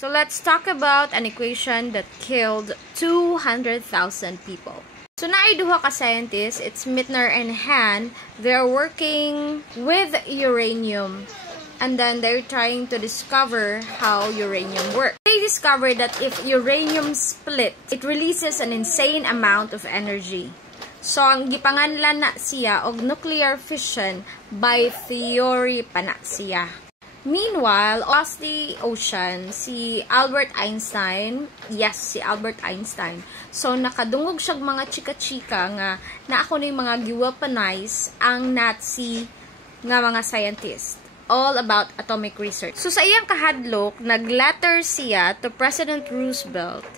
So let's talk about an equation that killed 200,000 people. So naiduha ka scientists, it's Meitner and Hahn. They're working with uranium and then they're trying to discover how uranium works. They discovered that if uranium split, it releases an insane amount of energy. So ang gipanganlan na siya og nuclear fission by theory pa na siya. Meanwhile, across the ocean, si Albert Einstein, yes, si Albert Einstein. So, nakadungog siyang mga chika-chika nga na ako na yung mga giweaponize ang Nazi nga mga scientist. All about atomic research. So, sa iyang kahadlok, nag-letter siya to President Roosevelt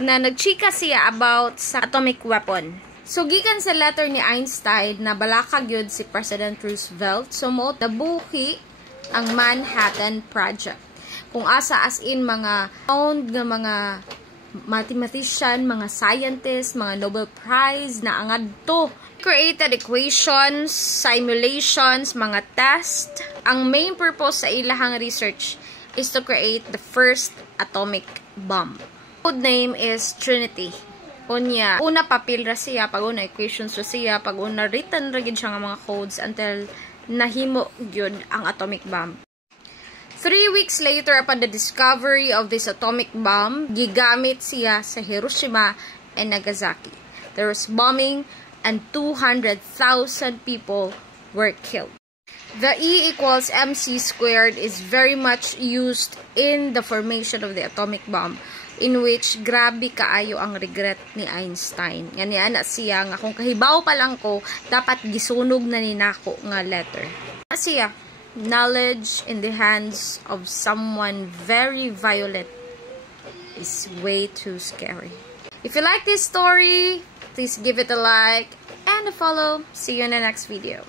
na nagchika siya about sa atomic weapon. So, gikan sa letter ni Einstein na balakag yun si President Roosevelt, so mo nabuhi ang Manhattan Project. Kung asa as in mga found nga mga mathematician, mga scientist, mga Nobel Prize na angadto. Created equations, simulations, mga test. Ang main purpose sa ilahang research is to create the first atomic bomb. Code name is Trinity. Unya, una papel ra siya, pag una equations ra siya, pag una written ra gid siya nga mga codes until nahimo gyud ang atomic bomb. 3 weeks later, upon the discovery of this atomic bomb, gigamit siya sa Hiroshima and Nagasaki. There was bombing and 200,000 people were killed. The E equals mc squared is very much used in the formation of the atomic bomb, in which grabe kaayo ang regret ni Einstein. Yan na siya nga kung kahibaw pa lang ko, dapat gisunog na ninako nga letter. Siya, knowledge in the hands of someone very violent is way too scary. If you like this story, please give it a like and a follow. See you in the next video.